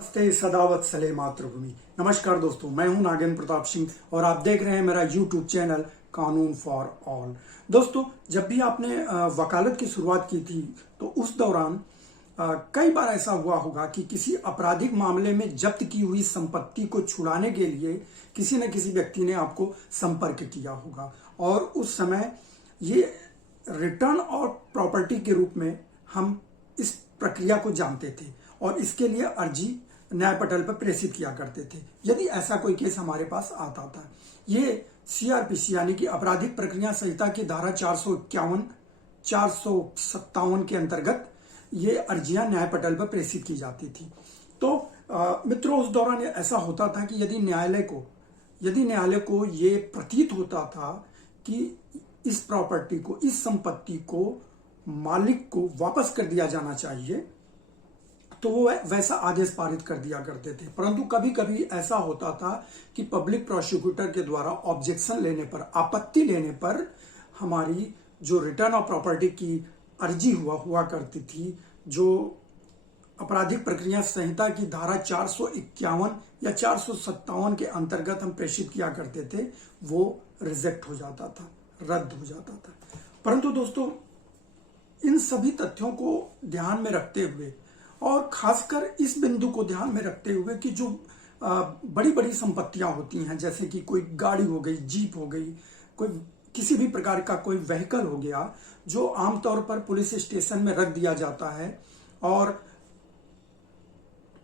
नमस्ते सदावत सले मातृभूमि। नमस्कार दोस्तों, मैं हूं नागेंद्र प्रताप सिंह और आप देख रहे हैं मेरा यूट्यूब चैनल कानून फॉर ऑल। दोस्तों, जब भी आपने वकालत की शुरुआत की थी तो उस दौरान कई बार ऐसा हुआ होगा कि किसी आपराधिक मामले में जब्त की हुई संपत्ति को छुड़ाने के लिए किसी न किसी व्यक्ति ने आपको संपर्क किया होगा और उस समय ये रिटर्न और प्रॉपर्टी के रूप में हम इस प्रक्रिया को जानते थे और इसके लिए अर्जी न्याय पटल पर प्रेषित किया करते थे। यदि ऐसा कोई केस हमारे पास आता था, ये सीआरपीसी यानी कि आपराधिक प्रक्रिया संहिता की धारा 451, 457 के अंतर्गत ये अर्जियां न्याय पटल पर प्रेषित की जाती थी। तो मित्रों, उस दौरान ऐसा होता था कि यदि न्यायालय को ये प्रतीत होता था कि इस प्रॉपर्टी को, इस संपत्ति को मालिक को वापस कर दिया जाना चाहिए, तो वो वैसा आदेश पारित कर दिया करते थे। परंतु कभी कभी ऐसा होता था कि पब्लिक प्रोसिक्यूटर के द्वारा ऑब्जेक्शन लेने पर, आपत्ति लेने पर हमारी जो रिटर्न ऑफ प्रॉपर्टी की अर्जी हुआ करती थी, जो आपराधिक प्रक्रिया संहिता की धारा 451 या 457 के अंतर्गत हम प्रेषित किया करते थे, वो रिजेक्ट हो जाता था, रद्द हो जाता था। परंतु दोस्तों, इन सभी तथ्यों को ध्यान में रखते हुए और खासकर इस बिंदु को ध्यान में रखते हुए कि जो बड़ी बड़ी संपत्तियां होती हैं, जैसे कि कोई गाड़ी हो गई, जीप हो गई, कोई किसी भी प्रकार का कोई व्हीकल हो गया, जो आमतौर पर पुलिस स्टेशन में रख दिया जाता है और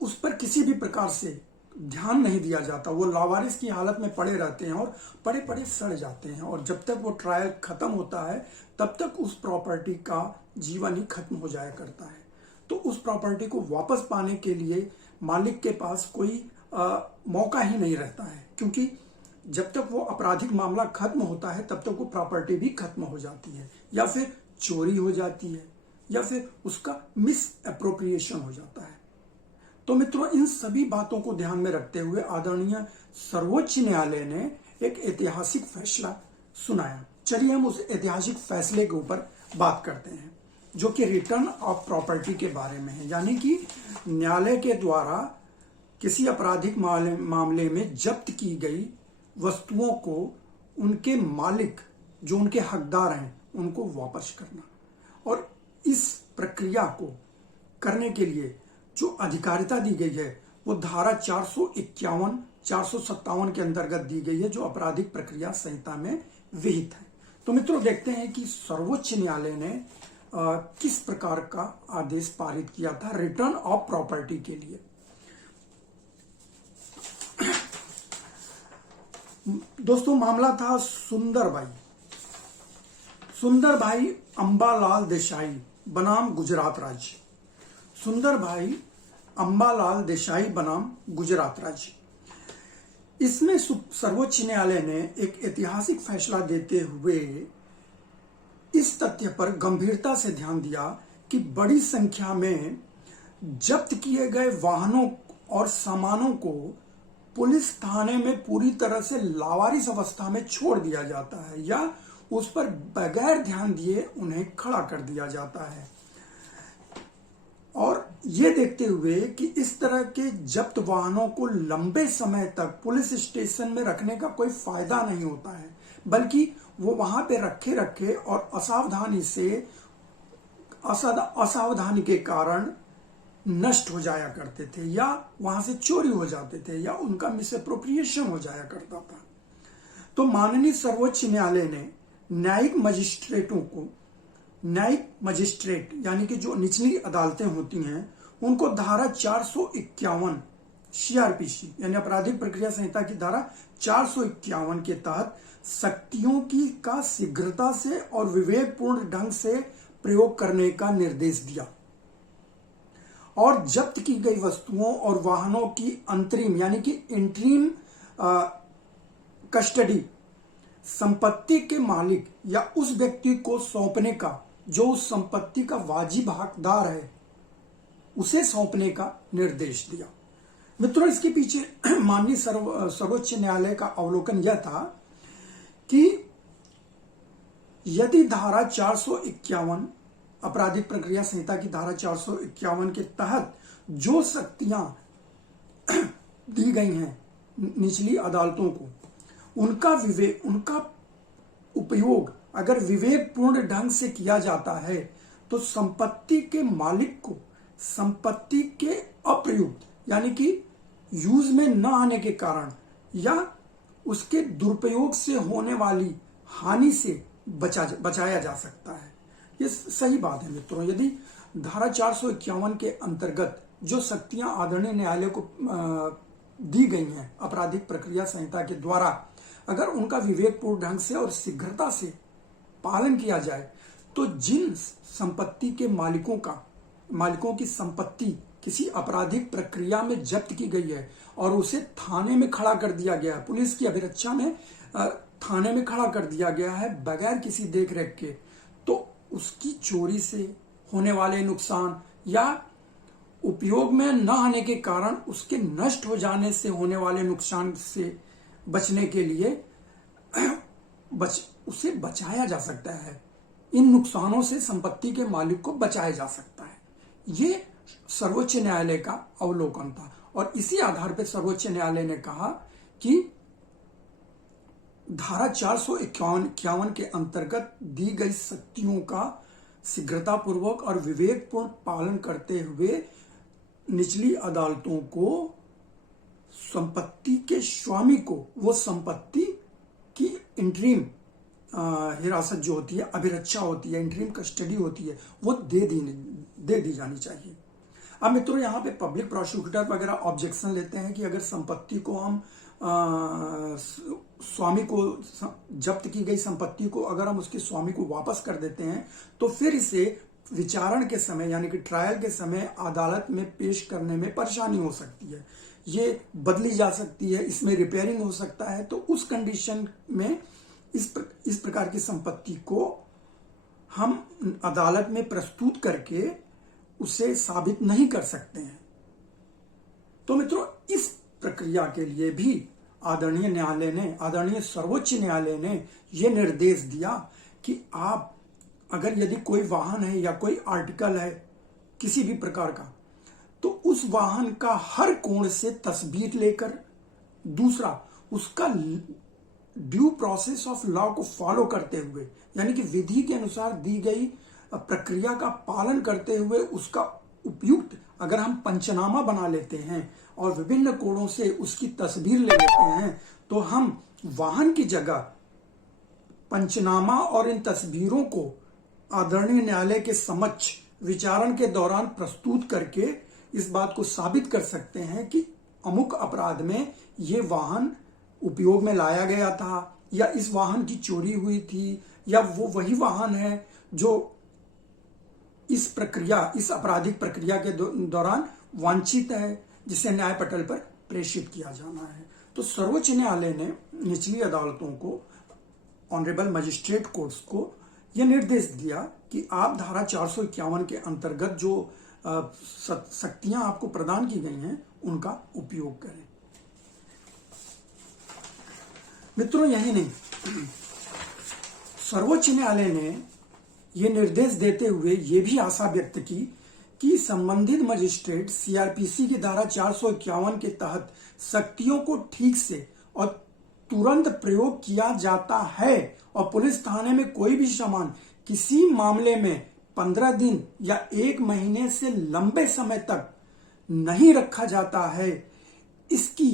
उस पर किसी भी प्रकार से ध्यान नहीं दिया जाता, वो लावारिस की हालत में पड़े रहते हैं और पड़े पड़े सड़ जाते हैं और जब तक वो ट्रायल खत्म होता है तब तक उस प्रॉपर्टी का जीवन ही खत्म हो जाया करता है। तो उस प्रॉपर्टी को वापस पाने के लिए मालिक के पास कोई मौका ही नहीं रहता है, क्योंकि जब तक वो आपराधिक मामला खत्म होता है तब तक वो प्रॉपर्टी भी खत्म हो जाती है, या फिर चोरी हो जाती है, या फिर उसका मिस एप्रोप्रिएशन हो जाता है। तो मित्रों, इन सभी बातों को ध्यान में रखते हुए आदरणीय सर्वोच्च न्यायालय ने एक ऐतिहासिक फैसला सुनाया। चलिए हम उस ऐतिहासिक फैसले के ऊपर बात करते हैं, जो कि रिटर्न ऑफ प्रॉपर्टी के बारे में है। यानी कि न्यायालय के द्वारा किसी आपराधिक मामले में जब्त की गई वस्तुओं को उनके मालिक, जो उनके हकदार हैं, उनको वापस करना। और इस प्रक्रिया को करने के लिए जो अधिकारिता दी गई है वो धारा 451, 457 के अंतर्गत दी गई है, जो आपराधिक प्रक्रिया संहिता में विहित है। तो मित्रों, देखते हैं कि सर्वोच्च न्यायालय ने किस प्रकार का आदेश पारित किया था रिटर्न ऑफ प्रॉपर्टी के लिए। दोस्तों, मामला था सुंदर भाई अंबालाल देसाई बनाम गुजरात राज्य। सुंदर भाई अंबालाल देसाई बनाम गुजरात राज्य। इसमें सर्वोच्च न्यायालय ने एक ऐतिहासिक फैसला देते हुए इस तथ्य पर गंभीरता से ध्यान दिया कि बड़ी संख्या में जब्त किए गए वाहनों और सामानों को पुलिस थाने में पूरी तरह से लावारिस अवस्था में छोड़ दिया जाता है या उस पर बगैर ध्यान दिए उन्हें खड़ा कर दिया जाता है। और ये देखते हुए कि इस तरह के जब्त वाहनों को लंबे समय तक पुलिस स्टेशन में रखने का कोई फायदा नहीं होता है, बल्कि वो वहां पे रखे और असावधानी के कारण नष्ट हो जाया करते थे, या वहां से चोरी हो जाते थे, या उनका मिसएप्रोप्रिएशन हो जाया करता था। तो माननीय सर्वोच्च न्यायालय ने न्यायिक मजिस्ट्रेट यानी कि जो निचली अदालतें होती हैं, उनको धारा 451 सीआरपीसी यानी आपराधिक प्रक्रिया संहिता की धारा 451 के तहत शक्तियों का शीघ्रता से और विवेकपूर्ण ढंग से प्रयोग करने का निर्देश दिया और जब्त की गई वस्तुओं और वाहनों की अंतरिम यानी कि इंटरिम कस्टडी संपत्ति के मालिक या उस व्यक्ति को सौंपने का जो उस संपत्ति का वाजिब हकदार है, उसे सौंपने का निर्देश दिया। मित्रों, इसके पीछे माननीय सर्वोच्च न्यायालय का अवलोकन यह था कि यदि धारा 451 आपराधिक प्रक्रिया संहिता की धारा 451 के तहत जो शक्तियां दी गई हैं निचली अदालतों को, उनका उपयोग अगर विवेकपूर्ण ढंग से किया जाता है तो संपत्ति के मालिक को संपत्ति के अप्रयुक्त यानी कि यूज में न आने के कारण या उसके दुरुपयोग से होने वाली हानि से बचाया जा सकता है। ये सही बात है मित्रों। यदि धारा 451 के अंतर्गत जो शक्तियां आदरणीय न्यायालय को दी गई हैं आपराधिक प्रक्रिया संहिता के द्वारा, अगर उनका विवेकपूर्ण ढंग से और शीघ्रता से पालन किया जाए तो जिन संपत्ति के मालिकों की संपत्ति किसी आपराधिक प्रक्रिया में जब्त की गई है और उसे थाने में खड़ा कर दिया गया है, पुलिस की अभिरक्षा में थाने में खड़ा कर दिया गया है बगैर किसी देखरेख के, तो उसकी चोरी से होने वाले नुकसान या उपयोग में न आने के कारण उसके नष्ट हो जाने से होने वाले नुकसान से बचने के लिए उसे बचाया जा सकता है। इन नुकसानों से संपत्ति के मालिक को बचाया जा सकता है। ये सर्वोच्च न्यायालय का अवलोकन था और इसी आधार पर सर्वोच्च न्यायालय ने कहा कि धारा 451 के अंतर्गत दी गई शक्तियों का शीघ्रतापूर्वक और विवेकपूर्ण पालन करते हुए निचली अदालतों को संपत्ति के स्वामी को वो संपत्ति की इंटरिम हिरासत जो होती है, अभिरक्षा होती है, इंटरिम कस्टडी होती है, वो दे दी जानी चाहिए। अब मित्रों यहाँ पे पब्लिक प्रोसिक्यूटर वगैरह ऑब्जेक्शन लेते हैं कि अगर संपत्ति को हम स्वामी को जब्त की गई संपत्ति को अगर हम उसके स्वामी को वापस कर देते हैं तो फिर इसे विचारण के समय यानी कि ट्रायल के समय अदालत में पेश करने में परेशानी हो सकती है, ये बदली जा सकती है, इसमें रिपेयरिंग हो सकता है। तो उस कंडीशन में इस प्रकार की संपत्ति को हम अदालत में प्रस्तुत करके उसे साबित नहीं कर सकते हैं। तो मित्रों इस प्रक्रिया के लिए भी आदरणीय सर्वोच्च न्यायालय ने यह निर्देश दिया कि आप अगर यदि कोई वाहन है या कोई आर्टिकल है किसी भी प्रकार का, तो उस वाहन का हर कोण से तस्वीर लेकर, दूसरा उसका ड्यू प्रोसेस ऑफ लॉ को फॉलो करते हुए यानी कि विधि के अनुसार दी गई प्रक्रिया का पालन करते हुए उसका उपयुक्त अगर हम पंचनामा बना लेते हैं और विभिन्न कोणों से उसकी तस्वीर ले लेते हैं तो हम वाहन की जगह पंचनामा और इन तस्वीरों को आदरणीय न्यायालय के समक्ष विचारण के दौरान प्रस्तुत करके इस बात को साबित कर सकते हैं कि अमुक अपराध में ये वाहन उपयोग में लाया गया था या इस वाहन की चोरी हुई थी या वो वही वाहन है जो इस आपराधिक प्रक्रिया के दौरान वांछित है, जिसे न्याय पटल पर प्रेषित किया जाना है। तो सर्वोच्च न्यायालय ने निचली अदालतों को, ऑनरेबल मजिस्ट्रेट कोर्ट्स को यह निर्देश दिया कि आप धारा 451 के अंतर्गत जो शक्तियां आपको प्रदान की गई हैं उनका उपयोग करें। मित्रों यही नहीं, सर्वोच्च न्यायालय ने यह निर्देश देते हुए यह भी आशा व्यक्त की कि संबंधित मजिस्ट्रेट सीआरपीसी की धारा 451 के तहत शक्तियों को ठीक से और तुरंत प्रयोग किया जाता है और पुलिस थाने में कोई भी सामान किसी मामले में 15 दिन या 1 महीने से लंबे समय तक नहीं रखा जाता है, इसकी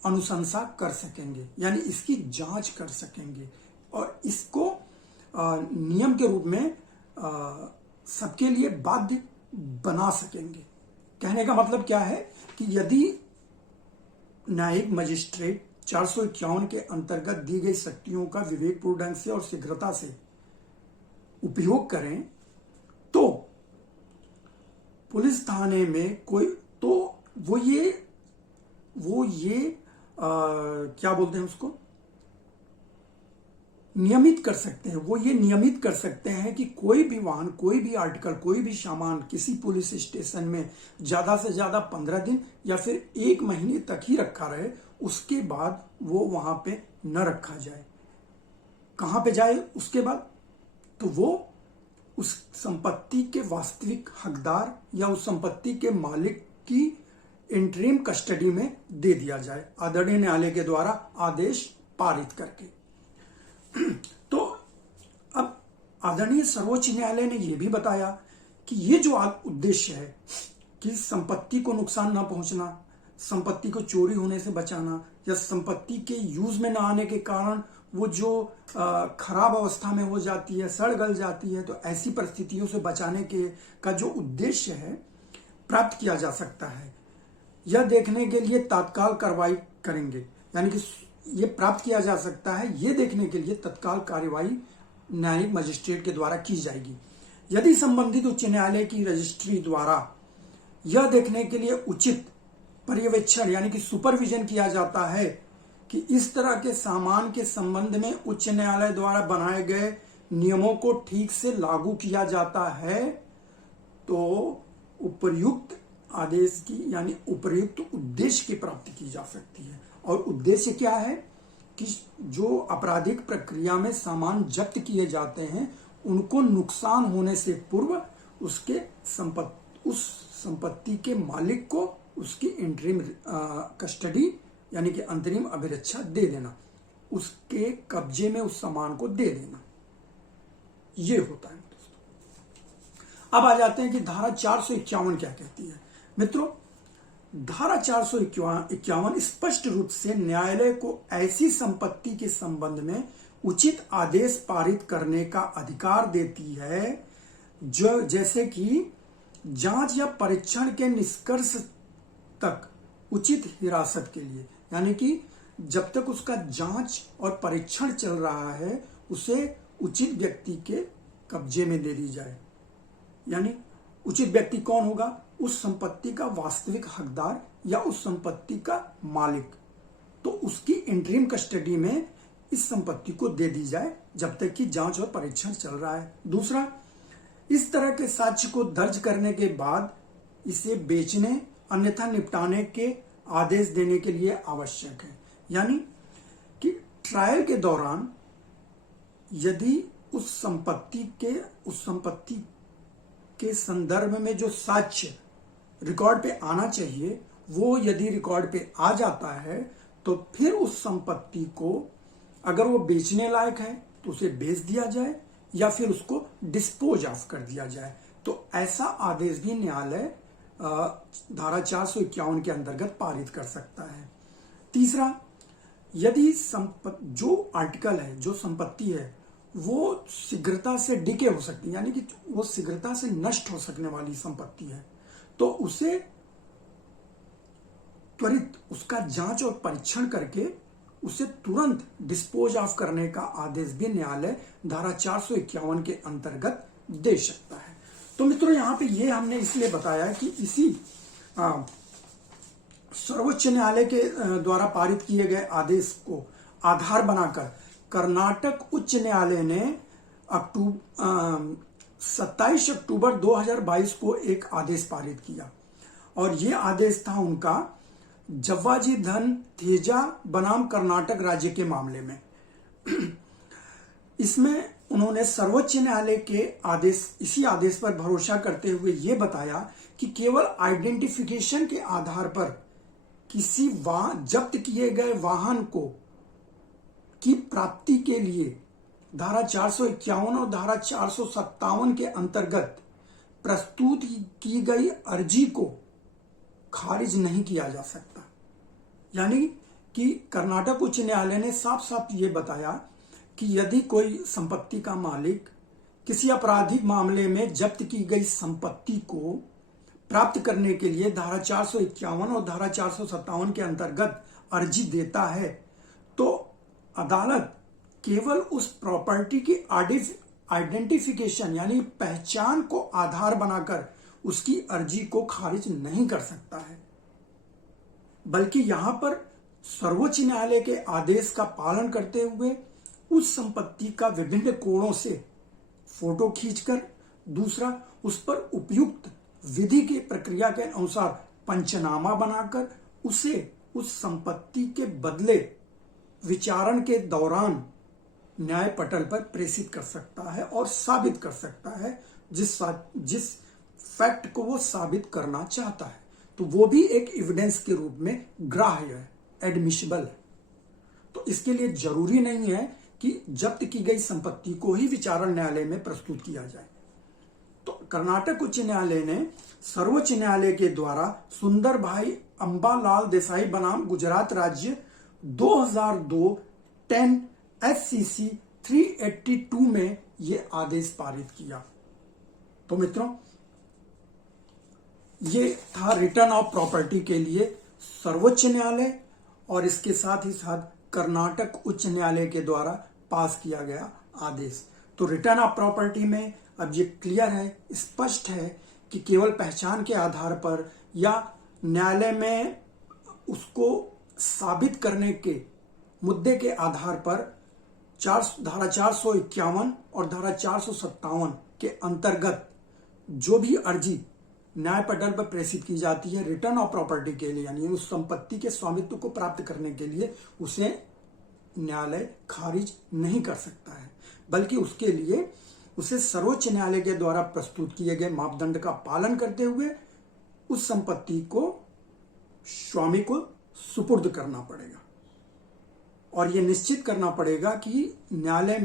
अनुशंसा कर सकेंगे यानी इसकी जांच कर सकेंगे और इसको नियम के रूप में सबके लिए बाध्य बना सकेंगे। कहने का मतलब क्या है कि यदि न्यायिक मजिस्ट्रेट 451 के अंतर्गत दी गई शक्तियों का विवेकपूर्ण ढंग से और शीघ्रता से उपयोग करें तो पुलिस थाने में कोई तो वो ये क्या बोलते हैं उसको, नियमित कर सकते हैं। वो ये नियमित कर सकते हैं कि कोई भी वाहन, कोई भी आर्टिकल, कोई भी सामान किसी पुलिस स्टेशन में ज्यादा से ज्यादा 15 दिन या फिर 1 महीने तक ही रखा रहे, उसके बाद वो वहां पे न रखा जाए। कहां पे जाए उसके बाद? तो वो उस संपत्ति के वास्तविक हकदार या उस संपत्ति के मालिक की इंटरिम कस्टडी में दे दिया जाए, आदरणीय न्यायालय के द्वारा आदेश पारित करके। तो अब आदरणीय सर्वोच्च न्यायालय ने यह भी बताया कि ये जो उद्देश्य है कि संपत्ति को नुकसान ना पहुंचना, संपत्ति को चोरी होने से बचाना, या संपत्ति के यूज में ना आने के कारण वो जो खराब अवस्था में हो जाती है, सड़ गल जाती है, तो ऐसी परिस्थितियों से बचाने के का जो उद्देश्य है प्राप्त किया जा सकता है, यह देखने के लिए तत्काल कार्रवाई करेंगे। यानी कि ये प्राप्त किया जा सकता है, ये देखने के लिए तत्काल कार्यवाही न्यायिक मजिस्ट्रेट के द्वारा की जाएगी। यदि संबंधित उच्च न्यायालय की रजिस्ट्री द्वारा यह देखने के लिए उचित पर्यवेक्षण यानी कि सुपरविजन किया जाता है कि इस तरह के सामान के संबंध में उच्च न्यायालय द्वारा बनाए गए नियमों को ठीक से लागू किया जाता है, तो उपर्युक्त आदेश की यानी उपर्युक्त उद्देश्य की प्राप्ति की जा सकती है। और उद्देश्य क्या है कि जो आपराधिक प्रक्रिया में सामान जब्त किए जाते हैं उनको नुकसान होने से पूर्व उसके उस संपत्ति के मालिक को उसकी इंटरिम कस्टडी यानी कि अंतरिम अभिरक्षा दे देना, उसके कब्जे में उस सामान को दे देना, ये होता है दोस्तों। अब आ जाते हैं कि धारा 451 क्या कहती है। मित्रों, धारा 451 स्पष्ट रूप से न्यायालय को ऐसी संपत्ति के संबंध में उचित आदेश पारित करने का अधिकार देती है जो जैसे कि जांच या परीक्षण के निष्कर्ष तक उचित हिरासत के लिए, यानी कि जब तक उसका जांच और परीक्षण चल रहा है उसे उचित व्यक्ति के कब्जे में दे दी जाए। यानी उचित व्यक्ति कौन होगा? उस संपत्ति का वास्तविक हकदार या उस संपत्ति का मालिक। तो उसकी इंटरिम कस्टडी में इस संपत्ति को दे दी जाए जब तक कि जांच और परीक्षण चल रहा है। दूसरा, इस तरह के साक्ष्य को दर्ज करने के बाद इसे बेचने अन्यथा निपटाने के आदेश देने के लिए आवश्यक है। यानी कि ट्रायल के दौरान यदि उस संपत्ति के संदर्भ में जो साक्ष्य रिकॉर्ड पे आना चाहिए वो यदि रिकॉर्ड पे आ जाता है तो फिर उस संपत्ति को अगर वो बेचने लायक है तो उसे बेच दिया जाए या फिर उसको डिस्पोज ऑफ कर दिया जाए। तो ऐसा आदेश भी न्यायालय धारा 451 के अंतर्गत पारित कर सकता है। तीसरा, यदि जो आर्टिकल है, जो संपत्ति है, वो शीघ्रता से डिके हो सकती है, यानी कि वो शीघ्रता से नष्ट हो सकने वाली संपत्ति है, तो उसे त्वरित उसका जांच और परीक्षण करके उसे तुरंत डिस्पोज ऑफ करने का आदेश भी न्यायालय धारा 451 के अंतर्गत दे सकता है। तो मित्रों, यहां पे ये हमने इसलिए बताया कि इसी सर्वोच्च न्यायालय के द्वारा पारित किए गए आदेश को आधार बनाकर कर्नाटक उच्च न्यायालय ने 27 अक्टूबर 2022 को एक आदेश पारित किया और ये आदेश था उनका जव्वाजी धन थेजा बनाम कर्नाटक राज्य के मामले में। इसमें उन्होंने सर्वोच्च न्यायालय के इसी आदेश पर भरोसा करते हुए ये बताया कि केवल आइडेंटिफिकेशन के आधार पर किसी जब्त किए गए वाहन की प्राप्ति के लिए धारा 451 और धारा 457 के अंतर्गत प्रस्तुत की गई अर्जी को खारिज नहीं किया जा सकता। यानी कि कर्नाटक उच्च न्यायालय ने साफ साफ ये बताया कि यदि कोई संपत्ति का मालिक किसी आपराधिक मामले में जब्त की गई संपत्ति को प्राप्त करने के लिए धारा 451 और धारा 457 के अंतर्गत अर्जी देता है तो अदालत केवल उस प्रॉपर्टी की आइडेंटिफिकेशन यानी पहचान को आधार बनाकर उसकी अर्जी को खारिज नहीं कर सकता है, बल्कि यहां पर सर्वोच्च न्यायालय के आदेश का पालन करते हुए उस संपत्ति का विभिन्न कोणों से फोटो खींचकर, दूसरा उस पर उपयुक्त विधि की प्रक्रिया के अनुसार पंचनामा बनाकर उसे उस संपत्ति के बदले विचारण के दौरान न्याय पटल पर प्रेषित कर सकता है और साबित कर सकता है जिस फैक्ट को वो साबित करना चाहता है। तो वो भी एक एविडेंस के रूप में ग्राह्य है, एडमिसिबल है। तो इसके लिए जरूरी नहीं है कि जब्त की गई संपत्ति को ही विचारण न्यायालय में प्रस्तुत किया जाए। तो कर्नाटक उच्च न्यायालय ने सर्वोच्च न्यायालय के द्वारा सुंदर भाई अंबालाल देसाई बनाम गुजरात राज्य 2002 10 SCC 382 में ये आदेश पारित किया। तो मित्रों, ये था रिटर्न ऑफ प्रॉपर्टी के लिए सर्वोच्च न्यायालय और इसके साथ ही साथ कर्नाटक उच्च न्यायालय के द्वारा पास किया गया आदेश। तो रिटर्न ऑफ प्रॉपर्टी में अब ये क्लियर है, स्पष्ट है कि केवल पहचान के आधार पर या न्यायालय में उसको साबित करने के मुद्दे के आधार पर धारा 451 और धारा 457 के अंतर्गत जो भी अर्जी न्याय पटल पर प्रेषित की जाती है रिटर्न ऑफ प्रॉपर्टी के लिए, यानी उस संपत्ति के स्वामित्व को प्राप्त करने के लिए, उसे न्यायालय खारिज नहीं कर सकता है, बल्कि उसके लिए उसे सर्वोच्च न्यायालय के द्वारा प्रस्तुत किए गए मापदंड का पालन करते हुए उस संपत्ति को स्वामी को सुपुर्द करना पड़ेगा। और यह निश्चित करना पड़ेगा कि न्यायालय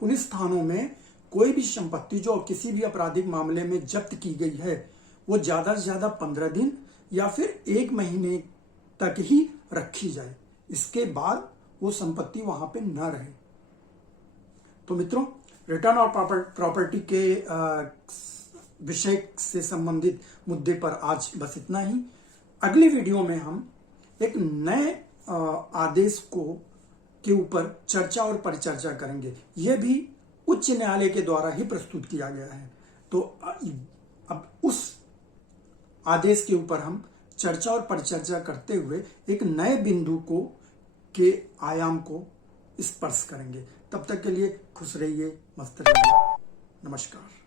पुलिस थानों में कोई भी संपत्ति जो किसी भी आपराधिक मामले में जब्त की गई है वो ज्यादा से ज्यादा 15 दिन या फिर 1 महीने तक ही रखी जाए, इसके बाद वो संपत्ति वहां पे न रहे। तो मित्रों, रिटर्न ऑफ प्रॉपर्टी के विषय से संबंधित मुद्दे पर आज बस इतना ही। अगली वीडियो में हम एक नए आदेश के ऊपर चर्चा और परिचर्चा करेंगे। यह भी उच्च न्यायालय के द्वारा ही प्रस्तुत किया गया है। तो अब उस आदेश के ऊपर हम चर्चा और परिचर्चा करते हुए एक नए बिंदु के आयाम को स्पर्श करेंगे। तब तक के लिए खुश रहिए, मस्त रहिए। नमस्कार।